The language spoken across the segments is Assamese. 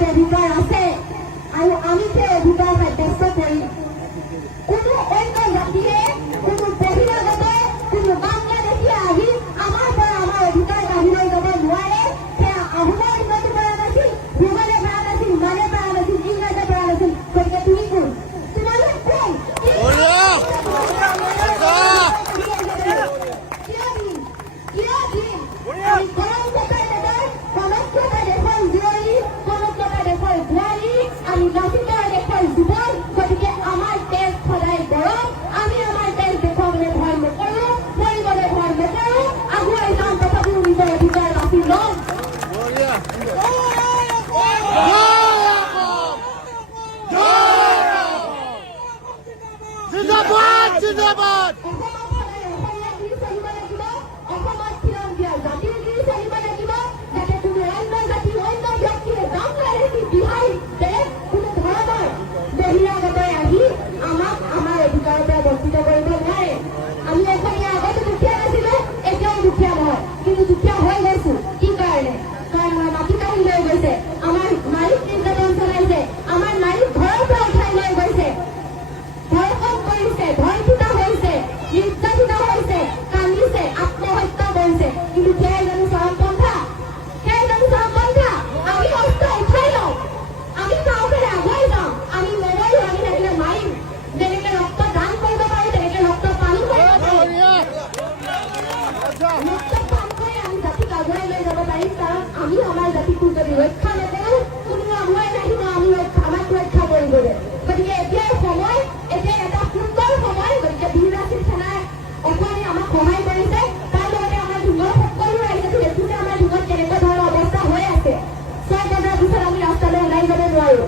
হাতত অধিকাৰ আছে আৰু আমি সেই অধিকাৰ সাব্যস্ত কৰিম। কোনো অন্য জাতিয়ে, কোনো বহিৰাগতে, কোনো বাংলাদেশীয়ে আহি আমাৰ পৰা আমাৰ অধিকাৰ কাঢ়ি লৈ যাব নোৱাৰে। সেয়া আহোমৰ দিনতো পৰা নাছিল, মোগলে পৰা নাছিল, মানে পৰা নাছিল, ইংৰাজে পৰা নাছিল। গতিকে তুমি কোন? তোমালোক কোন? গতিকে আমাৰ দেশ সদায় গৰম, আমি আমাৰ দেশ দেখুৱাবলৈ ভয় নকৰো, মৰিবলৈ ভয় নকৰো, আগুৱাই যাম, তথাপিও নিজৰ অধিকাৰ বাছি ল'ম। অসমত থিৰং দিয়া জাতিৰ গিৰি চলিব লাগিব, যাতে কোনো অন্য জাতি, অন্য ব্যক্তিয়ে বাংলাদেশী, বিহাৰী, বেলেগ কোনো ধৰণৰ বহিৰাগতই আহি আমাক আমাৰ অধিকাৰৰ পৰা বঞ্চিত কৰিব নোৱাৰে। আমি অসমীয়া আগতে দুখীয়া নাছিলো, এতিয়াও দুখীয়া নহয়, কিন্তু দুখীয়া হৈ গৈছো। কি কাৰণে? কাৰণ আমাৰ মাটি কাঢ়ি লৈ গৈছে, আমাৰ মালিক নিৰ্যাতন চলাইছে, আমাৰ মালিক ঘৰৰ পৰা উঠাই লৈ গৈছে, ধৰ্ষণ কৰিছে, ধৰ্ষিত হৈছে, নিৰ্যাতিত হৈছে, কান্দিছে, আত্মহত্যা কৰিছে। কিন্তু সেয়াই জানো চৰমপন্থা? সেয়াই জানো চৰমপন্থা? আমি অস্ত্ৰ উঠাই লওঁ, আমি সাহসেৰে আগুৱাই যাওঁ, আমি নমৰো, আমি থাকিলে মাৰিম। যেনেকে ৰক্ত দান কৰিব পাৰো, তেনেকে ৰক্ত পান কৰিব পাৰো। ৰক্ত পান কৰি আমি জাতিক আগুৱাই লৈ যাব পাৰিম, কাৰণ আমি আমাৰ জাতিটোক যদি ৰক্ষা নকৰো, কোনো আগুৱাই নাহিব আমাক ৰক্ষা কৰিবলৈ। গতিকে এতিয়াৰ সময়, এতিয়া এটা সুন্দৰ সময়। গতিকে বীৰ ৰাচিৰ সেনাই অসমে আমাক সহায় কৰিছে, তাৰ লগতে আমাৰ ঢুঙৰ সকলো ৰাইজে দেখিছে আমাৰ ঢুঙত কেনেকুৱা ধৰণৰ অৱস্থা হৈ আছে। 6 বজাৰ পিছত আমি ৰাস্তালৈ ওলাই যাব নোৱাৰো।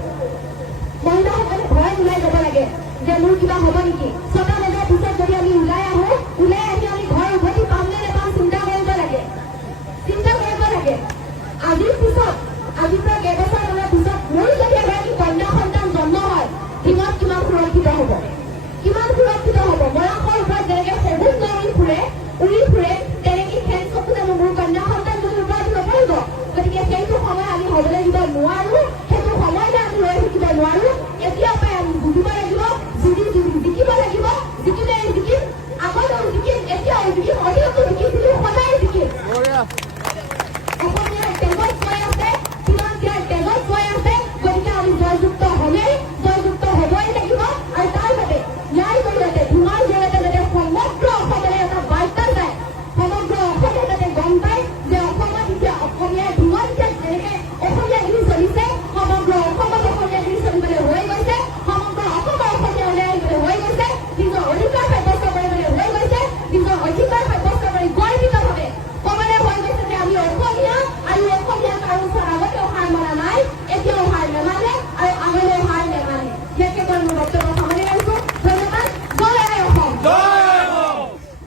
মহিলাসকলে ভয় ওলাই যাব লাগে যে মোৰ কিবা হ'ব নেকি। 6টা বজাৰ পিছত যদি আমি ওলাই আহো, ওলাই আহি আমি ঘৰ উভতি পাম নে নেপাম চিন্তা কৰিব লাগে, চিন্তা কৰিব লাগে। আজিৰ পিছত, আজিৰ পৰা কেইবছৰমানৰ পিছত মোৰ যদি এগৰাকী কন্যা সন্তান জন্ম হয়, ঢিঙত কিমান সুৰক্ষিত হ'ব, কিমান সুৰক্ষিত হ'ব। বয়সৰ ওপৰত যেনেকে সবুজ উৰি ফুৰে, তেনেকে খেল চকুতে মোৰ কন্যা সন্তান যদি ওপৰত নপৰিব। গতিকে সেইটো সময় আমি হ'বলৈ দিব নোৱাৰো।